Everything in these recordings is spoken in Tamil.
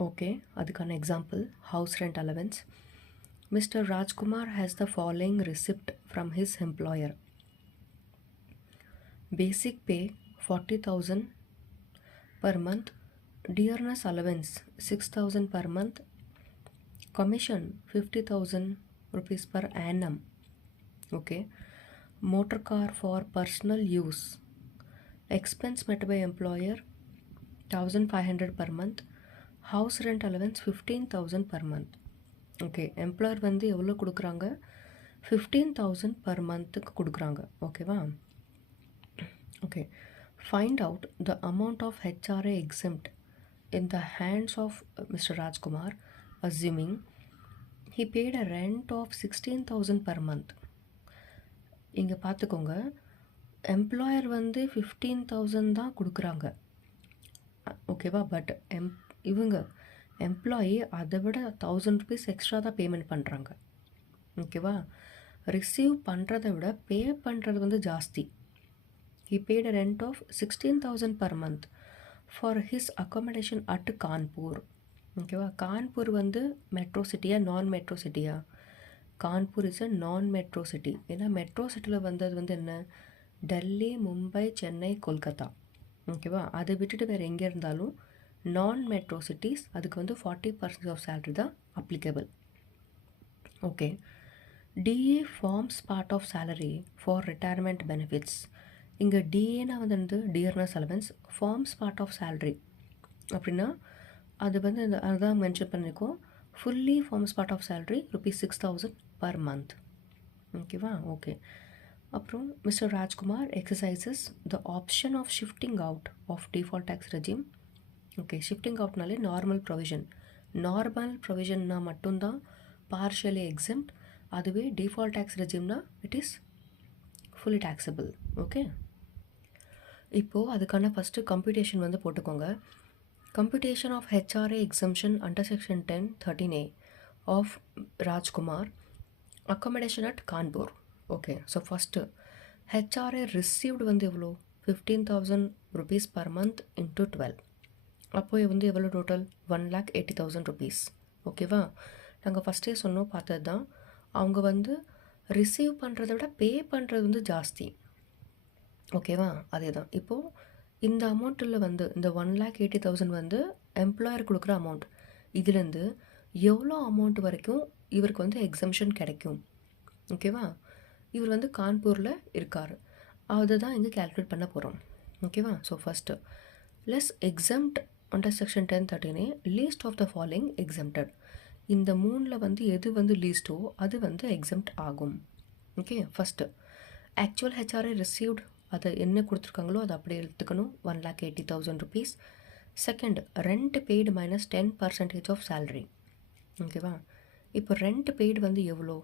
ஓகே அதுக்கான example house rent allowance mister Rajkumar has the following receipt from his employer basic pay forty thousand per month dearness allowance 6000 per month commission 50000 rupees per annum okay motor car for personal use expense met by employer 1500 per month house rent allowance fifteen thousand per month okay employer வந்து எவ்வளோ கொடுக்குறாங்க ஃபிஃப்டீன் தௌசண்ட் பர் மந்த்துக்கு கொடுக்குறாங்க ஓகேவா okay find out the amount of HRA exempt in the hands of mister Rajkumar assuming he paid a rent of sixteen thousand per month இங்கே பார்த்துக்கோங்க எம்ப்ளாயர் வந்து ஃபிஃப்டீன் தௌசண்ட் தான் கொடுக்குறாங்க ஓகேவா பட் எம் இவங்க எம்ப்ளாயி அதை விட தௌசண்ட் ருபீஸ் எக்ஸ்ட்ரா தான் பேமெண்ட் பண்ணுறாங்க ஓகேவா ரிசீவ் பண்ணுறதை விட பே பண்ணுறது வந்து ஜாஸ்தி. He paid a rent of sixteen thousand per month for his accommodation at Kanpur ஓகேவா கான்பூர் வந்து மெட்ரோ சிட்டியா non metro சிட்டியா Kanpur is a non metro city ஏன்னா மெட்ரோ சிட்டியில் வந்தது வந்து என்ன? டெல்லி மும்பை சென்னை கொல்கத்தா. ஓகேவா அதை விட்டுட்டு வேறு எங்கே இருந்தாலும் நான் மெட்ரோ சிட்டிஸ் அதுக்கு வந்து ஃபார்ட்டி பர்சன்ட் ஆஃப் சேலரி தான் applicable okay DA forms part of salary for retirement benefits இங்கே டிஏனா வந்து dearness allowance forms part of salary அப்படின்னா அது வந்து அதுதான் மென்ஷன் பண்ணியிருக்கோம் fully forms part of salary rupees six thousand per month ஓகேவா ஓகே அப்புறம் mister Rajkumar exercises the option of shifting out of default tax regime okay shifting ஆஃப்னாலே normal provision normal ப்ரொவிஷன்னா மட்டும்தான் பார்ஷியலி எக்ஸம்ட் அதுவே default tax ரெஜிம்னா it is fully taxable okay இப்போது அதுக்கான ஃபஸ்ட்டு கம்ப்யூட்டேஷன் வந்து போட்டுக்கோங்க. Computation of HRA exemption under section ten thirteen A of Rajkumar accommodation at Kanpur okay so first HRA received வந்து எவ்வளோ fifteen thousand rupees per month into twelve அப்போது வந்து எவ்வளோ total one lakh eighty thousand rupees ஓகேவா நாங்கள் ஃபஸ்ட்டே சொன்னோம் பார்த்தது தான். அவங்க வந்து ரிசீவ் பண்ணுறத விட பே பண்ணுறது வந்து ஜாஸ்தி. ஓகேவா அதே தான். இப்போது இந்த அமௌண்ட்டில் வந்து இந்த ஒன் லேக் எயிட்டி தௌசண்ட் வந்து எம்ப்ளாயர் கொடுக்குற அமௌண்ட் இதுலேருந்து எவ்வளோ அமௌண்ட் வரைக்கும் இவருக்கு வந்து எக்ஸம்ஷன் கிடைக்கும்? ஓகேவா இவர் வந்து கான்பூரில் இருக்கார். அதை தான் இங்கே கேல்குலேட் பண்ண போகிறோம் ஓகேவா so first less exempt under section ten தேர்ட்டினே least of the following exempted இந்த மூணில் வந்து எது வந்து லீஸ்ட்டோ அது வந்து எக்ஸம்ட் ஆகும். Okay first actual HRA received அதை என்ன கொடுத்துருக்காங்களோ அதை அப்படியே எடுத்துக்கணும். One lakh eighty thousand rupees second rent paid minus ten percentage of salary ஓகேவா இப்போ ரெண்ட் பெய்டு வந்து எவ்வளோ?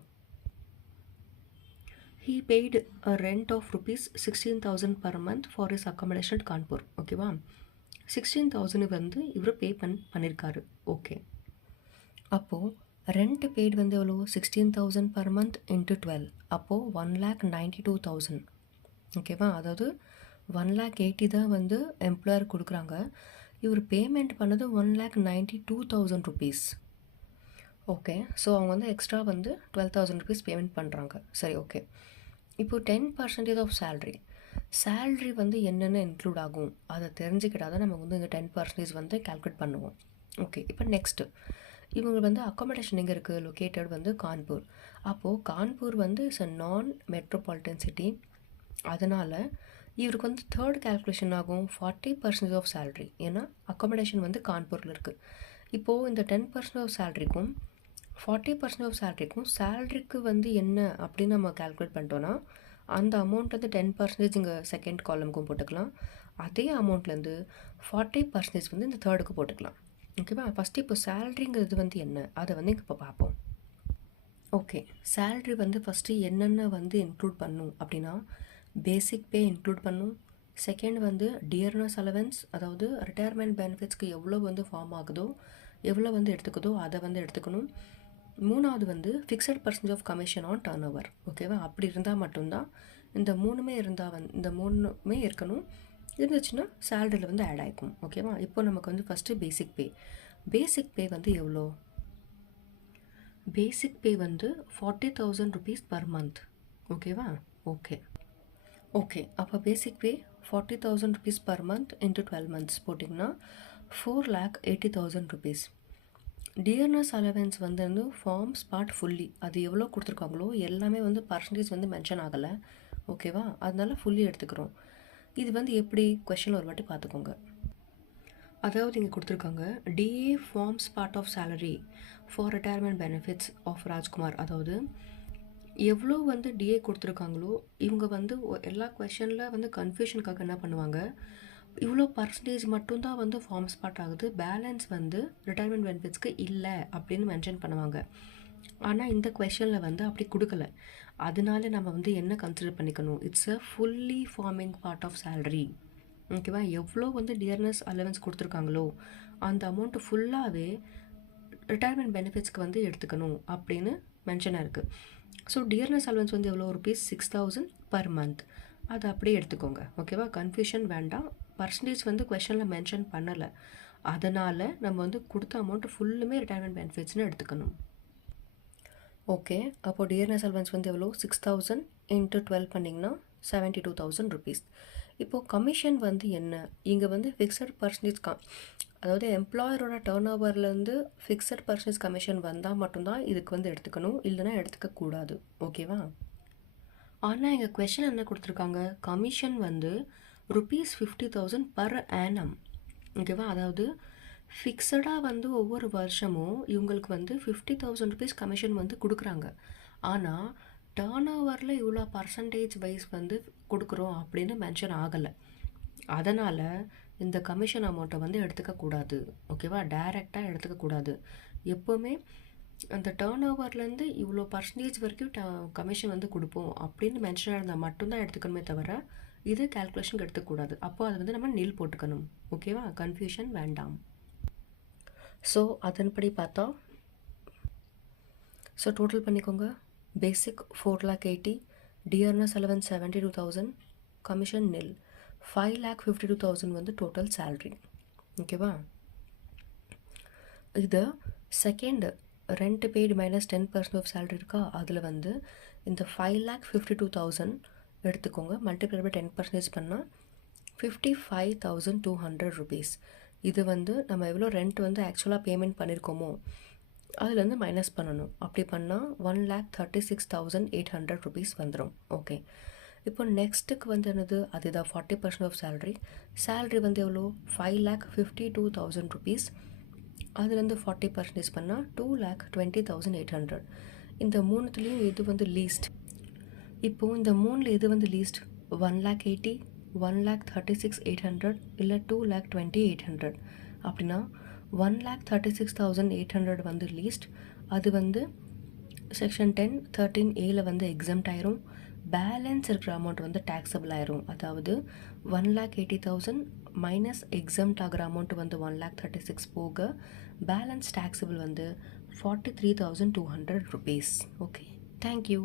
He paid rent of rupees sixteen thousand per month for his accommodation Kanpur ஓகேவா சிக்ஸ்டீன் தௌசண்ட் வந்து இவர் பே பண் பண்ணியிருக்காரு ஓகே அப்போது ரெண்ட் பெய்டு வந்து எவ்வளோ sixteen thousand per month into twelve அப்போது one lakh ninety two thousand ஓகேவா அதாவது ஒன் லேக் எயிட்டி தான் வந்து எம்ப்ளாயர் கொடுக்குறாங்க. இவர் பேமெண்ட் பண்ணது one lakh ninety two thousand rupees okay so அவங்க வந்து எக்ஸ்ட்ரா வந்து டுவெல் தௌசண்ட் ருபீஸ் பேமெண்ட் பண்ணுறாங்க சரி ஓகே இப்போது ten percentage of salary salary வந்து என்னென்ன இன்க்ளூட் ஆகும்? அதை தெரிஞ்சுக்கிட்டால் தான் நம்ம வந்து இந்த டென் பர்சன்டேஜ் வந்து கால்குலேட் பண்ணுவோம். ஓகே இப்போ நெக்ஸ்ட்டு இவங்க வந்து அக்காமடேஷன் எங்கே இருக்குது லொக்கேட்டட் வந்து கான்பூர். அப்போது கான்பூர் வந்து இட்ஸ் அ நான் மெட்ரோபாலிட்டன் சிட்டி அதனால் இவருக்கு வந்து தேர்ட் கேல்குலேஷன் ஆகும். ஃபார்ட்டி பர்சன்டேஜ் ஆஃப் சேல்ரி ஏன்னா அக்காமடேஷன் வந்து கான்பூரில் இருக்குது இப்போது இந்த டென் பர்சன்ட் ஆஃப் சேல்ரிக்கும் ஃபார்ட்டி பர்சன்ட் ஆஃப் சேல்ரிக்கும் சேல்ரிக்கு வந்து என்ன அப்படின்னு நம்ம கால்குலேட் பண்ணிட்டோன்னா அந்த அமௌண்ட் வந்து டென் பர்சன்டேஜ் இங்கே செகண்ட் காலமுக்கும் போட்டுக்கலாம். அதே அமௌண்ட்லேருந்து ஃபார்ட்டி பர்சன்டேஜ் வந்து இந்த தேர்டுக்கு போட்டுக்கலாம். ஓகேவா ஃபஸ்ட்டு இப்போ சேல்ரிங்கிறது வந்து என்ன? அதை வந்து இப்போ பார்ப்போம். ஓகே சேல்ரி வந்து ஃபஸ்ட்டு என்னென்ன வந்து இன்க்ளூட் பண்ணும் அப்படின்னா பேசிக் பே இன்க்ளூட் பண்ணும். செகண்ட் வந்து டியர்னஸ் அலவன்ஸ் அதாவது ரிட்டையர்மெண்ட் பெனிஃபிட்ஸ்க்கு எவ்வளோ வந்து ஃபார்ம் ஆகுதோ எவ்வளோ வந்து எடுத்துக்குதோ அதை வந்து எடுத்துக்கணும். மூணாவது வந்து fixed percentage of commission on turnover ஓகேவா அப்படி இருந்தால் மட்டும்தான் இந்த மூணுமே இருந்தால் வந்து இந்த மூணுமே இருக்கணும். இருந்துச்சுன்னா சேலரியில் வந்து ஆட் ஆகிக்கும் ஓகேவா இப்போ நமக்கு வந்து ஃபஸ்ட்டு பேசிக் பே பேசிக் பே வந்து எவ்வளோ பேசிக் பே வந்து forty thousand rupees per month ஓகேவா ஓகே ஓகே அப்போ basic pay forty thousand rupees per month into twelve months போட்டிங்கன்னா four lakh eighty thousand rupees dearness allowance வந்து வந்து ஃபார்ம்ஸ் பார்ட் ஃபுல்லி அது எவ்வளோ கொடுத்துருக்காங்களோ எல்லாமே வந்து பர்சன்டேஜ் வந்து மென்ஷன் ஆகலை. ஓகேவா அதனால ஃபுல்லி எடுத்துக்கிறோம். இது வந்து எப்படி? கொஷனில் ஒரு வாட்டி பார்த்துக்கோங்க. அதாவது இங்கே கொடுத்துருக்காங்க DA forms part of salary for retirement benefits of Rajkumar அதாவது எவ்வளோ வந்து டிஏ கொடுத்துருக்காங்களோ இவங்க வந்து ஒ- எல்லா கொஷனில் வந்து கன்ஃபியூஷனுக்காக என்ன பண்ணுவாங்க? இவ்வளோ பர்சன்டேஜ் மட்டும்தான் வந்து ஃபார்ம் ஸ்பாட் ஆகுது. பேலன்ஸ் வந்து ரிட்டையர்மெண்ட் பெனிஃபிட்ஸ்க்கு இல்லை அப்படின்னு மென்ஷன் பண்ணுவாங்க. ஆனால் இந்த கொஷனில் வந்து அப்படி கொடுக்கல. அதனால நம்ம வந்து என்ன கன்சிடர் பண்ணிக்கணும்? It's a fully forming part of salary ஓகேவா எவ்வளோ வந்து டியர்னஸ் அலவன்ஸ் கொடுத்துருக்காங்களோ அந்த அமௌண்ட்டு ஃபுல்லாகவே ரிட்டையர்மெண்ட் பெனிஃபிட்ஸ்க்கு வந்து எடுத்துக்கணும் அப்படின்னு மென்ஷனாக இருக்குது ஸோ டியர்னஸ் அலவன்ஸ் வந்து எவ்வளோ rupees six thousand per month அதை அப்படியே எடுத்துக்கோங்க. ஓகேவா? கன்ஃபியூஷன் வேண்டாம். பர்சன்டேஜ் வந்து கொஷனில் மென்ஷன் பண்ணலை. அதனால் நம்ம வந்து கொடுத்த அமௌண்ட் ஃபுல்லுமே ரிட்டையர்மெண்ட் பெனிஃபிட்ஸ்னு எடுத்துக்கணும். ஓகே. அப்போது டியர்னஸ் அல்வன்ஸ் வந்து எவ்வளோ சிக்ஸ் தௌசண்ட் இன்ட்டு டுவெல் பண்ணிங்கன்னா செவன்ட்டி டூ தௌசண்ட் ருபீஸ் இப்போது கமிஷன் வந்து என்ன? இங்கே வந்து ஃபிக்ஸட் பர்சன்டேஜ் கம் அதாவது எம்ப்ளாயரோட டேர்ன் ஓவர்லேருந்து ஃபிக்ஸட் பர்சன்டேஜ் கமிஷன் வந்தால் மட்டும்தான் இதுக்கு வந்து எடுத்துக்கணும். இல்லைன்னா எடுத்துக்கக்கூடாது. ஓகேவா? ஆனால் எங்கள் கொஷின் என்ன கொடுத்துருக்காங்க? கமிஷன் வந்து rupees fifty thousand per annum ஓகேவா அதாவது ஃபிக்ஸடாக வந்து ஒவ்வொரு வருஷமும் இவங்களுக்கு வந்து ஃபிஃப்டி தௌசண்ட் ருபீஸ் கமிஷன் வந்து கொடுக்குறாங்க. ஆனால் டேர்ன் ஓவரில் இவ்வளோ பர்சன்டேஜ் வைஸ் வந்து கொடுக்குறோம் அப்படின்னு மென்ஷன் ஆகலை. அதனால் இந்த கமிஷன் அமௌண்ட்டை வந்து எடுத்துக்கக்கூடாது. ஓகேவா டைரெக்டாக எடுத்துக்கக்கூடாது. எப்போவுமே அந்த டேர்ன் ஓவர்லேருந்து இவ்வளோ பர்சன்டேஜ் வரைக்கும் ட கமிஷன் வந்து கொடுப்போம். அப்படின்னு மென்ஷன் இருந்தால் மட்டும்தான் எடுத்துக்கணுமே தவிர இது கால்குலேஷனுக்கு எடுத்துக்கூடாது அப்போ அதை வந்து நம்ம நீல் போட்டுக்கணும். ஓகேவா கன்ஃபியூஷன் வேண்டாம். ஸோ அதன்படி பார்த்தா ஸோ டோட்டல் பண்ணிக்கோங்க. Basic four lakh eighty dearness allowance seventy two thousand commission nil five lakh fifty two thousand வந்து டோட்டல் சேல்ரி ஓகேவா இது second rent paid minus ten percent of salary இருக்கா? அதில் வந்து இந்த five lakh fifty two thousand எடுத்துக்கோங்க. மல்டிப்ளை பை டென் பர்சன்டேஜ் பண்ணால் fifty five thousand two hundred rupees இது வந்து நம்ம எவ்வளோ ரெண்ட் வந்து ஆக்சுவலாக பேமெண்ட் பண்ணியிருக்கோமோ அதுலேருந்து மைனஸ் பண்ணணும். அப்படி பண்ணால் one lakh thirty six thousand eight hundred rupees வந்துடும் ஓகே இப்போ நெக்ஸ்ட்டுக்கு வந்து என்னது? அதுதான் forty percent of salary salary வந்து எவ்வளோ five lakh fifty two thousand rupees அதுலேருந்து ஃபார்ட்டி பர்சன்டேஜ் பண்ணால் two lakh twenty thousand eight hundred இந்த மூணுத்துலேயும் எது வந்து லீஸ்ட் இப்போது இந்த மூணில் எது வந்து least one lakh eighty one lakh thirty six eight hundred இல்லை two lakh twenty eight hundred அப்படின்னா one lakh thirty six thousand eight hundred வந்து லீஸ்ட் அது வந்து செக்ஷன் டென் தேர்ட்டீன் ஏல வந்து எக்ஸம்ட் ஆயிரும். பேலன்ஸ் இருக்கிற அமௌண்ட் வந்து டேக்ஸபிள் ஆயிரும். அதாவது one lakh eighty thousand minus exempt ஆகிற அமௌண்ட் வந்து ஒன் லேக் தேர்ட்டி சிக்ஸ் போக பேலன்ஸ் டேக்ஸபிள் வந்து forty three thousand two hundred rupees okay thank you